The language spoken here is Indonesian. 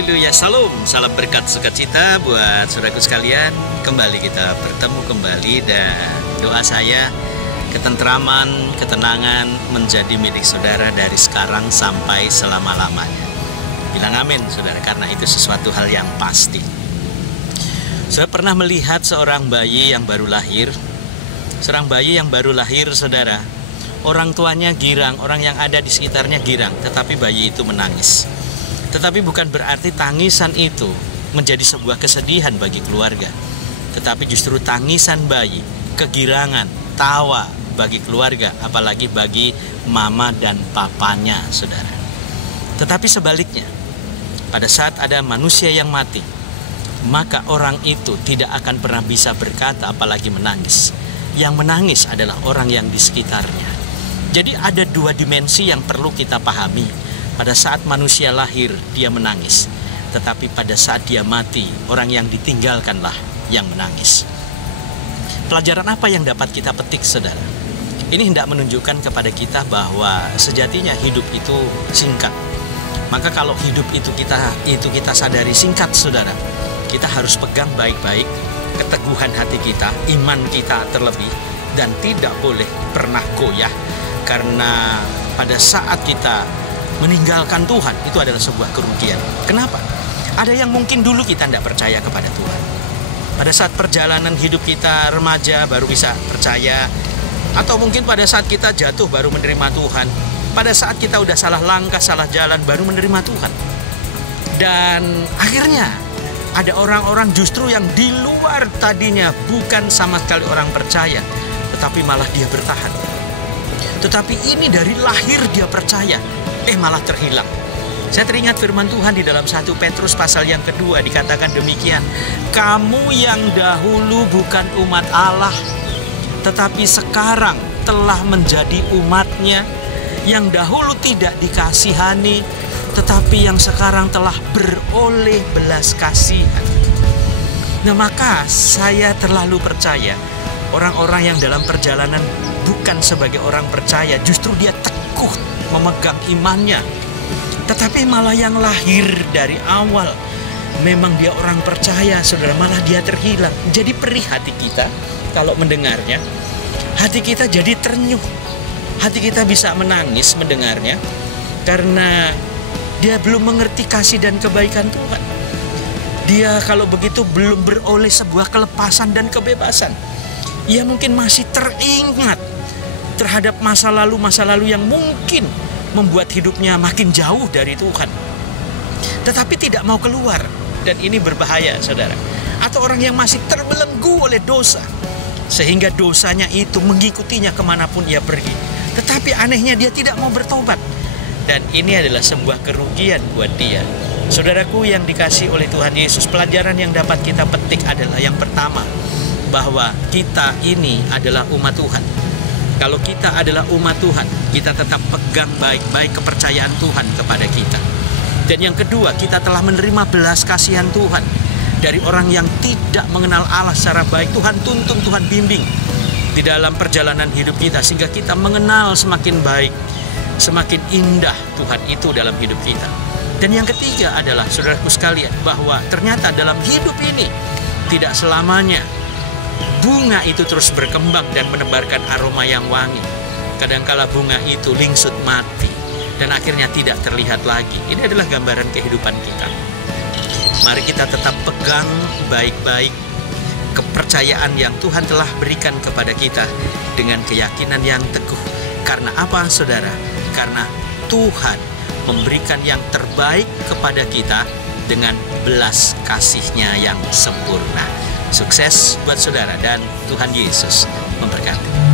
Haleluya, salam berkat sukacita buat saudaraku sekalian. Kembali kita bertemu kembali, dan doa saya ketentraman, ketenangan menjadi milik saudara dari sekarang sampai selama-lamanya. Bilang amin saudara, karena itu sesuatu hal yang pasti. Saya pernah melihat seorang bayi yang baru lahir. Seorang bayi yang baru lahir saudara, orang tuanya girang, orang yang ada di sekitarnya girang, tetapi bayi itu menangis. Tetapi bukan berarti tangisan itu menjadi sebuah kesedihan bagi keluarga, tetapi justru tangisan bayi, kegirangan, tawa bagi keluarga, apalagi bagi mama dan papanya, saudara. Tetapi sebaliknya, pada saat ada manusia yang mati, maka orang itu tidak akan pernah bisa berkata apalagi menangis. Yang menangis adalah orang yang di sekitarnya. Jadi ada dua dimensi yang perlu kita pahami. Pada saat manusia lahir, dia menangis. Tetapi pada saat dia mati, orang yang ditinggalkanlah yang menangis. Pelajaran apa yang dapat kita petik, saudara? Ini hendak menunjukkan kepada kita bahwa sejatinya hidup itu singkat. Maka kalau hidup itu kita sadari singkat, saudara, kita harus pegang baik-baik keteguhan hati kita, iman kita terlebih, dan tidak boleh pernah goyah. Karena pada saat kita meninggalkan Tuhan, itu adalah sebuah kerugian. Kenapa? Ada yang mungkin dulu kita tidak percaya kepada Tuhan. Pada saat perjalanan hidup kita remaja baru bisa percaya. Atau mungkin pada saat kita jatuh baru menerima Tuhan. Pada saat kita udah salah langkah, salah jalan, baru menerima Tuhan. Dan akhirnya ada orang-orang justru yang di luar tadinya bukan sama sekali orang percaya, tetapi malah dia bertahan. Tetapi ini dari lahir dia percaya, malah terhilang. Saya teringat firman Tuhan di dalam 1 Petrus pasal yang kedua, dikatakan demikian. Kamu yang dahulu bukan umat Allah, tetapi sekarang telah menjadi umatnya. Yang dahulu tidak dikasihani, tetapi yang sekarang telah beroleh belas kasihan. Nah, maka saya terlalu percaya orang-orang yang dalam perjalanan bukan sebagai orang percaya, justru dia teguh memegang imannya, tetapi malah yang lahir dari awal memang dia orang percaya, saudara, malah dia terhilang. Jadi perih hati kita kalau mendengarnya. Hati kita jadi ternyuh, hati kita bisa menangis mendengarnya, karena dia belum mengerti kasih dan kebaikan Tuhan. Dia kalau begitu belum beroleh sebuah kelepasan dan kebebasan. Ia mungkin masih teringat terhadap masa lalu yang mungkin membuat hidupnya makin jauh dari Tuhan, tetapi tidak mau keluar. Dan ini berbahaya, saudara. Atau orang yang masih terbelenggu oleh dosa, sehingga dosanya itu mengikutinya kemanapun ia pergi, tetapi anehnya dia tidak mau bertobat. Dan ini adalah sebuah kerugian buat dia. Saudaraku yang dikasihi oleh Tuhan Yesus, pelajaran yang dapat kita petik adalah yang pertama, bahwa kita ini adalah umat Tuhan. Kalau kita adalah umat Tuhan, kita tetap pegang baik-baik kepercayaan Tuhan kepada kita. Dan yang kedua, kita telah menerima belas kasihan Tuhan dari orang yang tidak mengenal Allah secara baik. Tuhan tuntun, Tuhan bimbing di dalam perjalanan hidup kita, sehingga kita mengenal semakin baik, semakin indah Tuhan itu dalam hidup kita. Dan yang ketiga adalah, saudaraku sekalian, bahwa ternyata dalam hidup ini tidak selamanya bunga itu terus berkembang dan menebarkan aroma yang wangi. Kadangkala bunga itu lingsut mati dan akhirnya tidak terlihat lagi. Ini adalah gambaran kehidupan kita. Mari kita tetap pegang baik-baik kepercayaan yang Tuhan telah berikan kepada kita dengan keyakinan yang teguh. Karena apa, saudara? Karena Tuhan memberikan yang terbaik kepada kita dengan belas kasih-Nya yang sempurna. Sukses buat saudara, dan Tuhan Yesus memberkati.